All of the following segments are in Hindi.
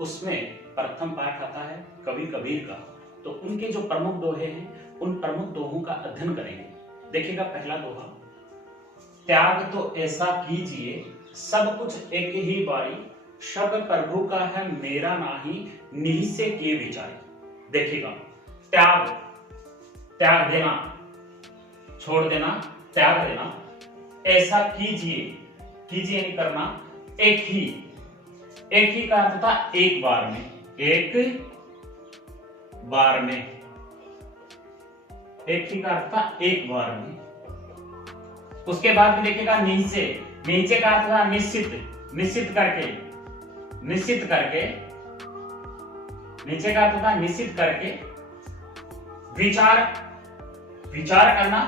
उसमें प्रथम पाठ आता है कवि कबीर का। तो उनके जो प्रमुख दोहे हैं उन प्रमुख दोहों का अध्ययन करेंगे। देखिएगा पहला दोहा, त्याग तो ऐसा कीजिए सब कुछ एक ही बारी, सब प्रभु का है मेरा नाही, निज से किए विचारी। देखिएगा त्याग, त्याग देना, छोड़ देना, त्याग देना। ऐसा कीजिए, कीजिए नहीं करना, एक ही का अर्थ था एक बार में, एक बार में, एक ही का अर्थ था एक बार में। उसके बाद में देखिएगा नीचे, नीचे का अर्थ था निश्चित, निश्चित करके, निश्चित करके, नीचे का अर्थ था निश्चित करके। विचार, विचार करना।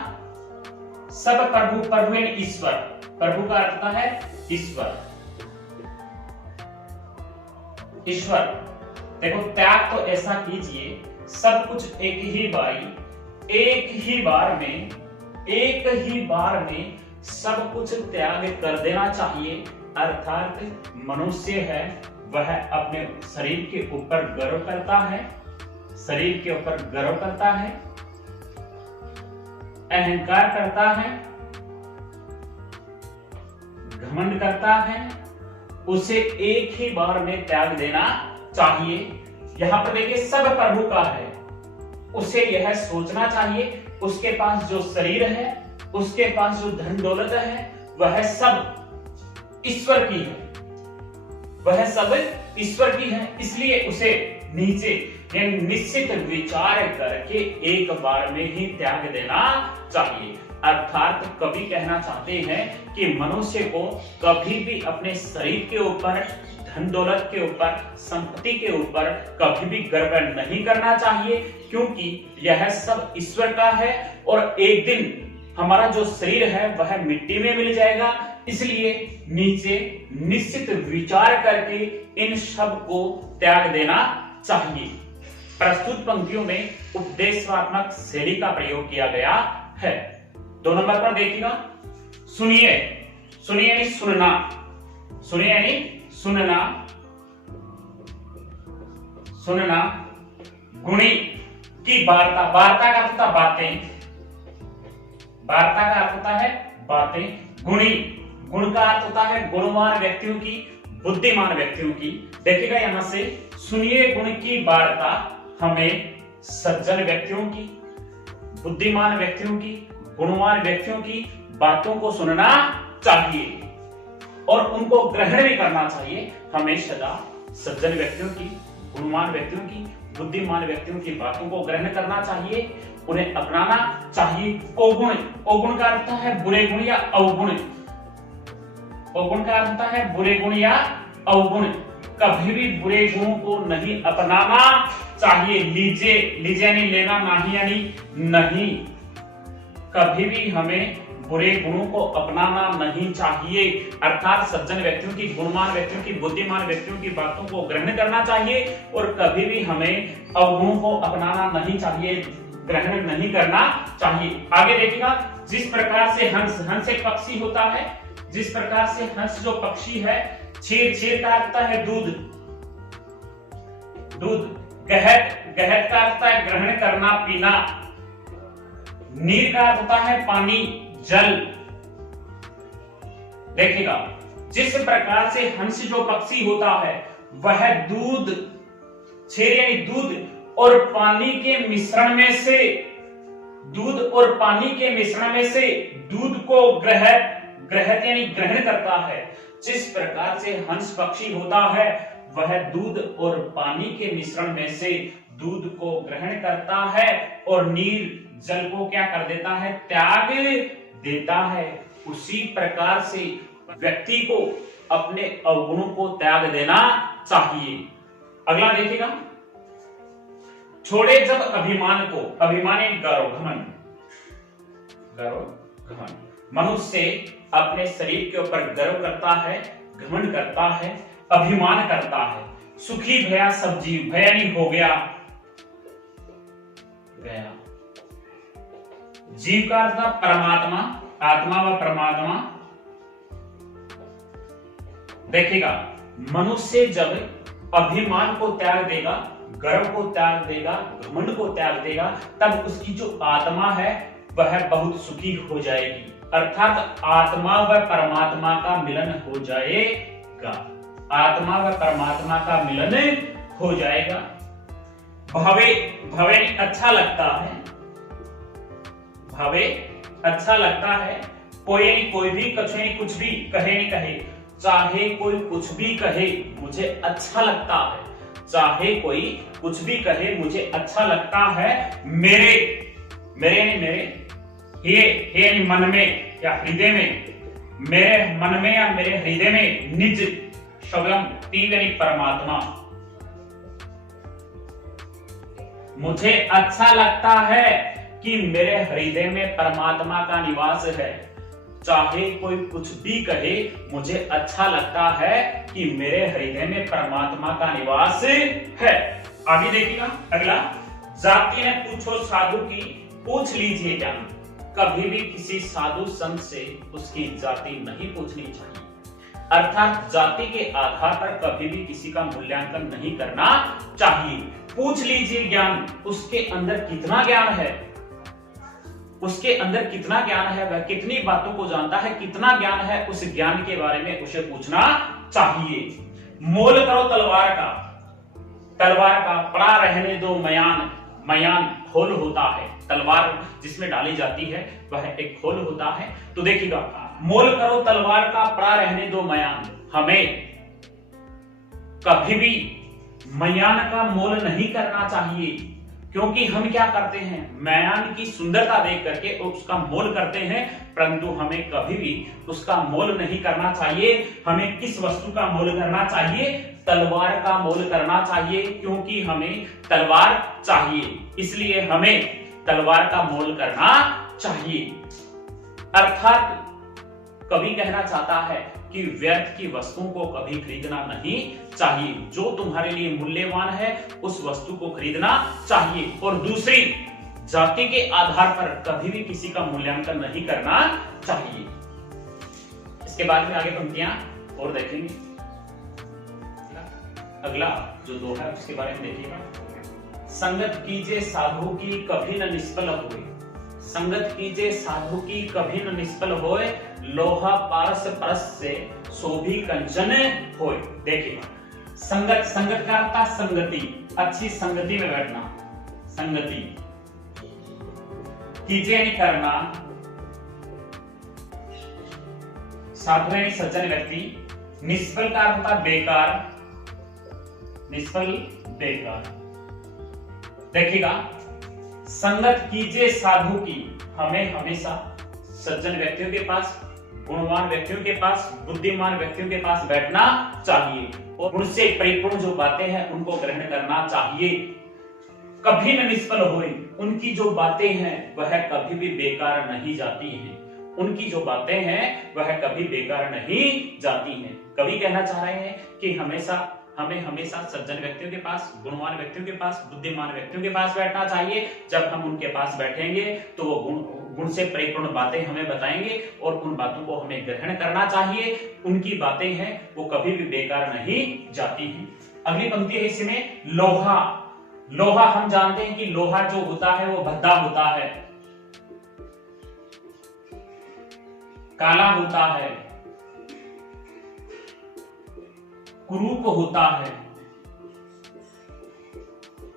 सब प्रभु, प्रभु यानी ईश्वर, प्रभु का अर्थ है ईश्वर, ईश्वर। देखो त्याग तो ऐसा कीजिए सब कुछ एक ही बारी, एक ही बार में, एक ही बार में सब कुछ त्याग कर देना चाहिए। अर्थात मनुष्य है वह अपने शरीर के ऊपर गर्व करता है, शरीर के ऊपर गर्व करता है, अहंकार करता है, घमंड करता है, उसे एक ही बार में त्याग देना चाहिए। यहां पर देखिए सब प्रभु का है, उसे यह सोचना चाहिए उसके पास जो शरीर है, उसके पास जो धन दौलत है, वह सब ईश्वर की है, वह सब ईश्वर की है। इसलिए उसे नीचे निश्चित विचार करके एक बार में ही त्याग देना चाहिए। अर्थात कवि कहना चाहते हैं कि मनुष्य को कभी भी अपने शरीर के ऊपर, धन दौलत के ऊपर, संपत्ति के ऊपर कभी भी गर्व नहीं करना चाहिए, क्योंकि यह सब ईश्वर का है और एक दिन हमारा जो शरीर है वह मिट्टी में मिल जाएगा। इसलिए नीचे निश्चित विचार करके इन सब को त्याग देना चाहिए। प्रस्तुत पंक्तियों में उपदेशात्मक शैली का प्रयोग किया गया है। 2 नंबर पर देखिएगा, सुनिए, सुनिए यानी सुनना, सुनिए यानी सुनना, सुनना। गुणी की वार्ता, वार्ता का अर्थ होता बातें, वार्ता का अर्थ होता है बातें। गुणी, गुण का अर्थ होता है गुणवान व्यक्तियों की, बुद्धिमान व्यक्तियों की। देखिएगा यहां से सुनिए गुण की वार्ता हमें सज्जन व्यक्तियों की, बुद्धिमान व्यक्तियों की, गुणवान व्यक्तियों की बातों को सुनना चाहिए और उनको ग्रहण भी करना चाहिए। हमें सदा सज्जन व्यक्तियों की, गुणवान व्यक्तियों की, बुद्धिमान व्यक्तियों की बातों को ग्रहण करना चाहिए, उन्हें अपनाना चाहिए। अवगुण, अवगुण का अर्थ है बुरे गुण या अवगुण, अवगुण का अर्थ है बुरे गुण या अवगुण। कभी भी बुरे गुणों को नहीं अपनाना चाहिए। लीजिए, लीजिए यानी लेना, नहीं यानी नहीं। कभी भी हमें बुरे गुणों को अपनाना नहीं चाहिए। अर्थात सज्जन व्यक्तियों की, गुणवान व्यक्तियों की, बुद्धिमान व्यक्तियों की बातों को ग्रहण करना चाहिए और कभी भी हमें अवगुणों को अपनाना नहीं चाहिए, ग्रहण नहीं करना चाहिए। आगे देखिएगा, जिस प्रकार से हंस, हंस एक पक्षी होता है, जिस प्रकार से हंस जो पक्षी है, क्षीर, क्षीर का अर्थ है दूध, दूध। गहत, गहत का अर्थ है ग्रहण करना, पीना। नीर का अर्थ होता है पानी, जल। देखिएगा जिस प्रकार से हंस जो पक्षी होता है वह दूध, क्षीर यानी दूध और पानी के मिश्रण में से, दूध और पानी के मिश्रण में से दूध को ग्रहत, ग्रहत यानी ग्रहण करता है। जिस प्रकार से हंस पक्षी होता है वह दूध और पानी के मिश्रण में से दूध को ग्रहण करता है और नीर, जल को क्या कर देता है, त्याग देता है। उसी प्रकार से व्यक्ति को अपने अवगुणों को त्याग देना चाहिए। अगला देखिएगा, छोड़े जब अभिमान को, अभिमान यानी गर्व, घमंड, गर्व, घमंड। मनुष्य अपने शरीर के ऊपर गर्व करता है, घमंड करता है, अभिमान करता है। सुखी भया सब जीव, भया नहीं हो गया, गया। जीव का अर्थ परमात्मा, आत्मा व परमात्मा। देखिएगा मनुष्य जब अभिमान को त्याग देगा, गर्व को त्याग देगा, घमंड को त्याग देगा, तब उसकी जो आत्मा है वह बहुत सुखी हो जाएगी। अर्थात आत्मा व परमात्मा का मिलन हो जाएगा। आत्मा व परमात्मा का मिलन हो जाएगा। भावे, भावे अच्छा लगता है, भावे अच्छा लगता है। कोई भी कछुए कुछ भी कहे नहीं कहे, चाहे कोई कुछ भी कहे मुझे अच्छा लगता है। चाहे कोई कुछ भी कहे मुझे अच्छा लगता है। मेरे यानी मन में या हृदय में, मेरे मन में या मेरे हृदय में निज स्वयं तीव्र यानी परमात्मा, मुझे अच्छा लगता है कि मेरे हृदय में परमात्मा का निवास है। चाहे कोई कुछ भी कहे मुझे अच्छा लगता है कि मेरे हृदय में परमात्मा का निवास है। आगे देखिएगा अगला, जाति ने पूछो साधु की, पूछ लीजिए ज्ञान। कभी भी किसी साधु संत से उसकी जाति नहीं पूछनी चाहिए। अर्थात जाति के आधार पर कभी भी किसी का मूल्यांकन नहीं करना चाहिए। पूछ लीजिए ज्ञान, उसके अंदर कितना ज्ञान है, उसके अंदर कितना ज्ञान है, वह कितनी बातों को जानता है, कितना ज्ञान है, उस ज्ञान के बारे में उसे पूछना चाहिए। मोल करो तलवार का, तलवार का पड़ा रहने दो मयान। मयान खोल होता है, तलवार जिसमें डाली जाती है वह एक खोल होता है। तो देखिएगा, मोल करो तलवार का पड़ा रहने दो मयान। हमें कभी भी मयान का मोल नहीं करना चाहिए, क्योंकि हम क्या करते हैं, मयान की सुंदरता देख करके उसका मोल करते हैं, परंतु हमें कभी भी उसका मोल नहीं करना चाहिए। हमें किस वस्तु का मोल करना चाहिए, तलवार का मोल करना चाहिए, क्योंकि हमें तलवार चाहिए, इसलिए हमें तलवार का मोल करना चाहिए। अर्थात कवि कहना चाहता है कि व्यर्थ की वस्तुओं को कभी खरीदना नहीं चाहिए। जो तुम्हारे लिए मूल्यवान है उस वस्तु को खरीदना चाहिए। और दूसरी, जाति के आधार पर कभी भी किसी का मूल्यांकन नहीं करना चाहिए। इसके बाद में आगे पंक्तियां और देखेंगे। अगला जो दो है उसके बारे में देखिएगा। संगत कीजिए साधु की कभी न निष्फल होए। संगत कीजिए साधु की कभी न निष्फल होए, लोहा पारस परस से शोभी कंचन होए। देखिए, संगत, संगत का अर्थ है संगति, अच्छी संगति में बैठना। संगति कीजिए नहीं करना, साधु यानी सज्जन व्यक्ति। निष्फल का अर्थ है बेकार, निष्फल बेकार। देखिएगा, संगत कीजिए साधु की, हमें हमेशा सज्जन व्यक्तियों के पास, गुणवान व्यक्तियों के पास, बुद्धिमान व्यक्तियों के पास बैठना चाहिए और उनसे परिपूर्ण जो बातें हैं उनको ग्रहण करना चाहिए। कभी न निष्फल होए, उनकी जो बातें हैं वह कभी भी बेकार नहीं जाती हैं। उनकी जो बातें हैं वह कभी बेकार नहीं जाती हैं। कवि कहना चाह रहे हैं कि हमें हमेशा सज्जन व्यक्तियों के पास, गुणवान व्यक्तियों के पास, बुद्धिमान व्यक्तियों के पास बैठना चाहिए। जब हम उनके पास बैठेंगे तो वो गुण से परिपूर्ण बातें हमें बताएंगे और उन बातों को हमें ग्रहण करना चाहिए। उनकी बातें हैं वो कभी भी बेकार नहीं जाती हैं। अगली पंक्ति है इसमें, लोहा। लोहा हम जानते हैं कि लोहा जो होता है वो भद्दा होता है, काला होता है, कुरूप होता है।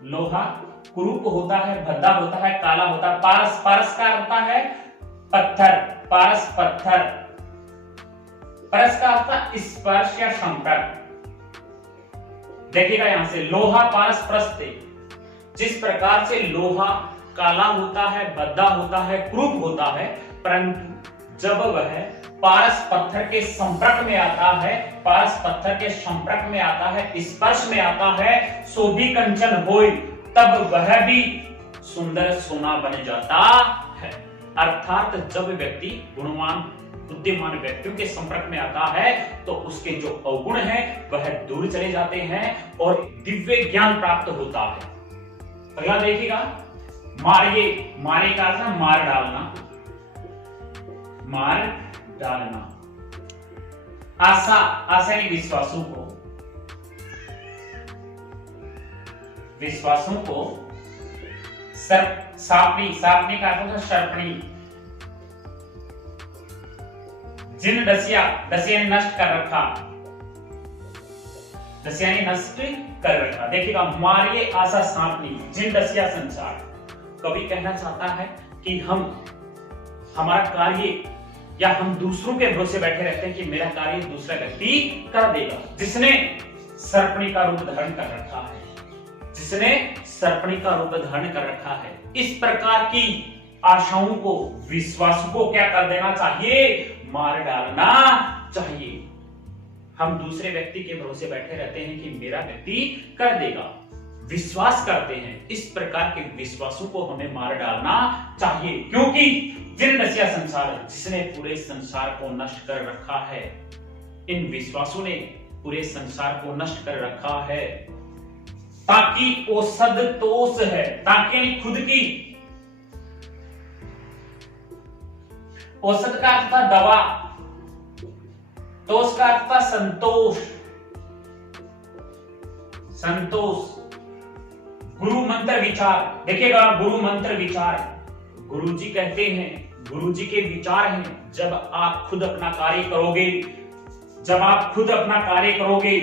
लोहा कुरूप होता है, भद्दा होता है, काला होता है। पारस, पारस का होता है पत्थर, पारस पत्थर। परस का अर्थ स्पर्श या संपर्क। देखिएगा यहां से, लोहा पारस प्रस्ते। जिस प्रकार से लोहा काला होता है, भद्दा होता है, क्रूप होता है, परंतु जब वह पारस पत्थर के संपर्क में आता है, पारस पत्थर के संपर्क में आता है, स्पर्श में आता है, शोभी कंचन होय, तब वह भी सुंदर सोना बन जाता है। अर्थात जब व्यक्ति गुणवान बुद्धिमान व्यक्तियों के संपर्क में आता है तो उसके जो अवगुण हैं वह दूर चले जाते हैं और दिव्य ज्ञान प्राप्त होता है। अगला देखिएगा, मारिए। मारे का अर्थ है मार डालना, मार डालना। आशा, आशा यानी विश्वासों को। विश्वासों को सापनी, सापनी का अर्थ होता है सर्पणी, जिन डसिया, डसिया ने नष्ट कर रखा, डसिया ने नष्ट कर रखा। देखिएगा, मारिए आशा सांपनी, जिन डसिया संसार। कवि कहना चाहता है कि हम, हमारा कार्य, या हम दूसरों के भरोसे बैठे रहते हैं कि मेरा कार्य दूसरा व्यक्ति कर देगा, जिसने सर्पणी का रूप धारण कर रखा है, जिसने सर्पणी का रूप धारण कर रखा है। इस प्रकार की आशाओं को, विश्वासों को क्या कर देना चाहिए? मार डालना चाहिए। हम दूसरे व्यक्ति के भरोसे बैठे रहते हैं कि मेरा व्यक्ति कर देगा, विश्वास करते हैं, इस प्रकार के विश्वासों को हमें मार डालना चाहिए, क्योंकि जिन नसिया संसार, जिसने पूरे संसार को नष्ट कर रखा है, इन विश्वासों ने पूरे संसार को नष्ट कर रखा है। ताकि औषध तोष है, ताकि यानी खुद की, औषध का अर्थ था दवा, तोष का अर्थ था संतोष, संतोष। गुरु मंत्र विचार, देखिएगा, गुरु मंत्र विचार, गुरु जी कहते हैं, गुरु जी के विचार हैं, जब आप खुद अपना कार्य करोगे, जब आप खुद अपना कार्य करोगे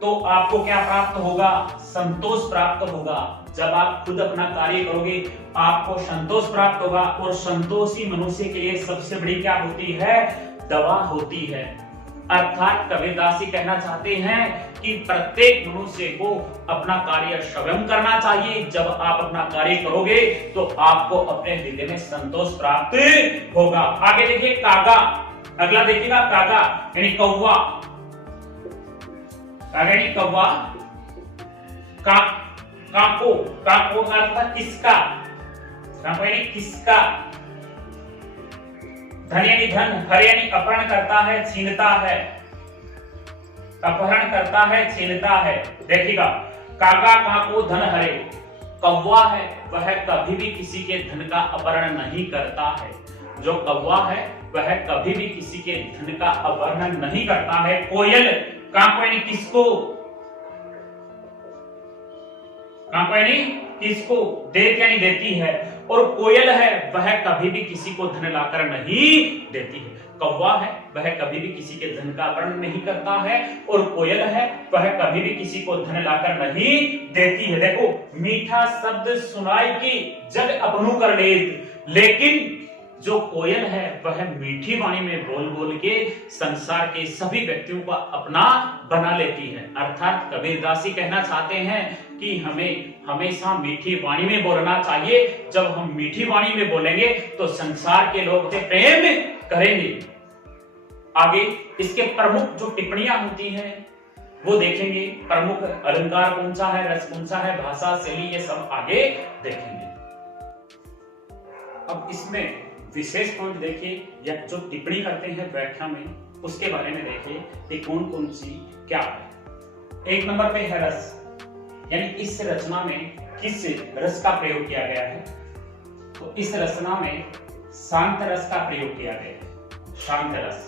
तो आपको क्या प्राप्त होगा? संतोष प्राप्त होगा। जब आप खुद अपना कार्य करोगे आपको संतोष प्राप्त होगा, और संतोष ही मनुष्य के लिए सबसे बड़ी क्या होती है? दवा होती है। अर्थात कबीरदास जी कहना चाहते हैं कि प्रत्येक मनुष्य को अपना कार्य स्वयं करना चाहिए। जब आप अपना कार्य करोगे तो आपको अपने हृदय में संतोष प्राप्त होगा। आगे देखिए कागा, अगला देखिएगा कागा यानी कौवा, कागा यानी कौवा, काको, काको का अर्थ था किसका, काको यानी किसका, धन यानी धन, हर यानी अपहरण करता है, छीनता है, अपहरण करता है, छीनता है। देखिएगा, कागा काको धन हरे, कौवा है वह कभी भी किसी के धन का अपहरण नहीं करता है। जो कौवा है वह कभी भी किसी के धन का अपहरण नहीं करता है। कोयल, काको यानी किसको, काको यानी किसको, देत यानी देती है, और कोयल है वह कभी भी किसी को धन लाकर नहीं देती है। कौवा है वह कभी भी किसी के धन का अपहरण नहीं करता है, और कोयल है वह कभी भी किसी को धन लाकर नहीं देती है। देखो, मीठा शब्द सुनाई की जग अपनू कर लेत, लेकिन जो कोयल है वह मीठी वाणी में बोल बोल के संसार के सभी व्यक्तियों को अपना बना लेती है। अर्थात कबीरदास जी कहना चाहते हैं कि हमें हमेशा मीठी वाणी में बोलना चाहिए। जब हम मीठी वाणी में बोलेंगे तो संसार के लोग से प्रेम करेंगे। आगे इसके प्रमुख जो टिप्पणियां होती हैं वो देखेंगे। प्रमुख अलंकार कौन सा है, रस कौन सा है, भाषा शैली, ये सब आगे देखेंगे। अब इसमें विशेष पॉइंट देखिए, या जो टिप्पणी करते हैं व्याख्या में, उसके बारे में देखिए कि कौन कौन सी क्या है। एक नंबर पे है रस, यानी इस रचना में किस रस का प्रयोग किया गया है। तो इस रचना में शांत रस का प्रयोग किया गया है, शांत रस।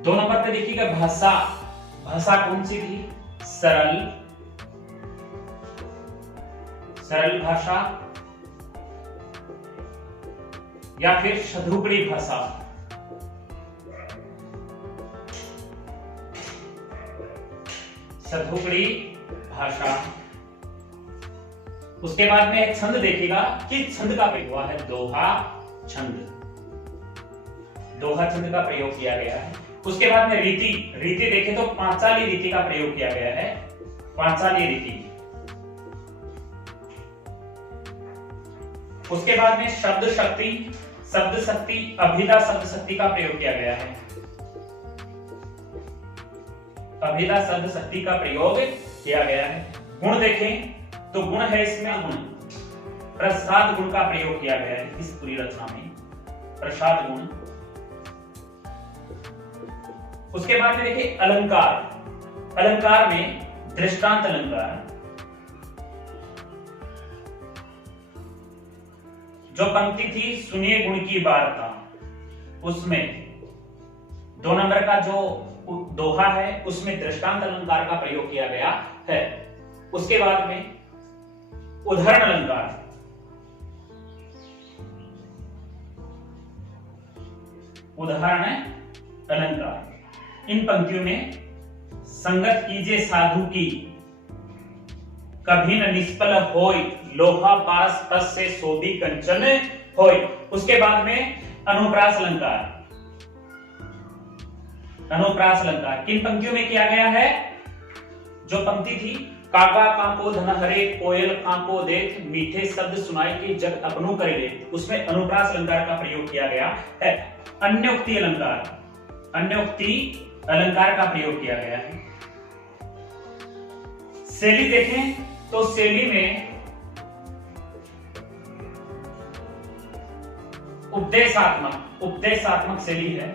2 नंबर पे देखिएगा भाषा, भाषा कौन सी थी? सरल, सरल भाषा या फिर शधुकड़ी भाषा। शधुकड़ी भाषा। उसके बाद में एक छंद देखिएगा, किस छंद का प्रयोग हुआ है? दोहा छंद, दोहा छंद का प्रयोग किया गया है। उसके बाद में रीति, रीति देखें तो पांचाली रीति का प्रयोग किया गया है, पांचाली रीति। उसके बाद में शब्द शक्ति, शब्द शक्ति, अभिधा शब्द शक्ति का प्रयोग किया गया है, अभिधा शब्द शक्ति का प्रयोग किया गया है। गुण देखें तो गुण है इसमें गुण, प्रसाद गुण का प्रयोग किया गया है इस पूरी रचना में, प्रसाद गुण। उसके बाद में देखिए अलंकार, अलंकार में दृष्टांत अलंकार, जो पंक्ति थी सुनिए गुण की वार्ता, उसमें 2 नंबर का जो दोहा है उसमें दृष्टांत अलंकार का प्रयोग किया गया है। उसके बाद में उदाहरण अलंकार, उदाहरण अलंकार। इन पंक्तियों में संगत कीजे साधु की, कभी न निष्फल होय, लोहा पास पस से शोभी कंचन होय। उसके बाद में अनुप्रास अलंकार, अनुप्रास अलंकार किन पंक्तियों में किया गया है? जो पंक्ति थी, कागा कांको धन हरे, कोयल कांको देख, मीठे शब्द सुनाई के जग अपनो करे ले, उसमें अनुप्रास अलंकार का प्रयोग किया गया है। अन्योक्ति अलंकार, अन्योक्ति अलंकार का प्रयोग किया गया है। शैली देखें तो शैली में उपदेशात्मक, उपदेशात्मक शैली है।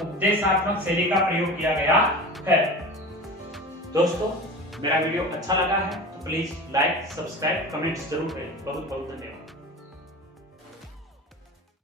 उपदेशात्मक शैली का प्रयोग किया गया है। दोस्तों, मेरा वीडियो अच्छा लगा है तो प्लीज लाइक, सब्सक्राइब, कमेंट्स जरूर करें। बहुत बहुत धन्यवाद।